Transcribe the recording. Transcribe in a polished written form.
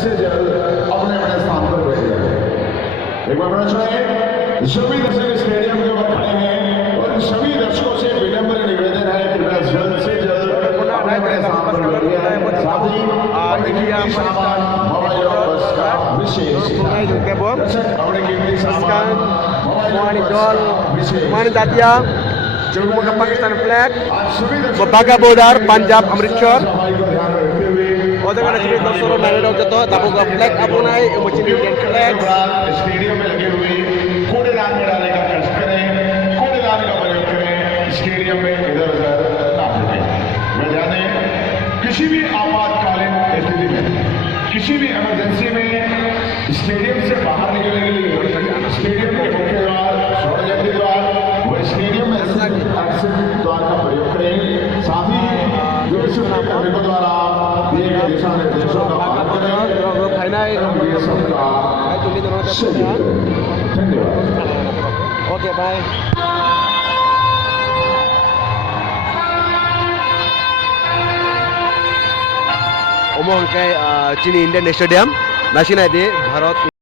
से जल्द अपने अपने स्थान पर बैठ जाए। एक बार बड़ा सुनिए, सभी दर्शक स्टेडियम के ऊपर खड़े हैं और सभी दर्शकों से विनम्र निवेदन है कि वह जल्द से जल्द अपने अपने स्थान पर बैठ जाए। साथ ही कीमती सामान हवाई और बस का विशेष दर्शक अपने कीमती सामान हवाई और बस का Mana विशेष Datia, Jumlah Pakistan flag, Baga Bodar, Punjab, Amritsar. सफाई को ध्यान में रखते हुए Oh, jangan ada cerita suruh nari dong jatuh, tapi gak flag apa naik, emosi Indian flag. Stadium में लगे हुए कूड़ेदान में डालने का कष्ट करें, कूड़ेदान का प्रयोग करें, स्टेडियम में इधर उधर ना फेंकें। वह जाने किसी भी आपातकालीन स्थिति में, किसी भी इमरजेंसी में स्टेडियम से बाहर निकलने के लिए स्टेडियम के मुख्य द्वार, स्वर्ण द्वार, वह स्टेडियम में एक्सिट द्वार का प्रयोग करें। साथ ही जो विश्व नागरिकों द्वारा दिए गए दिशा निर्देशों का पालन करें। Final, धन्यवाद। Okay, bye. Omong kay Chini Indian Stadium, nasi na di Bharat.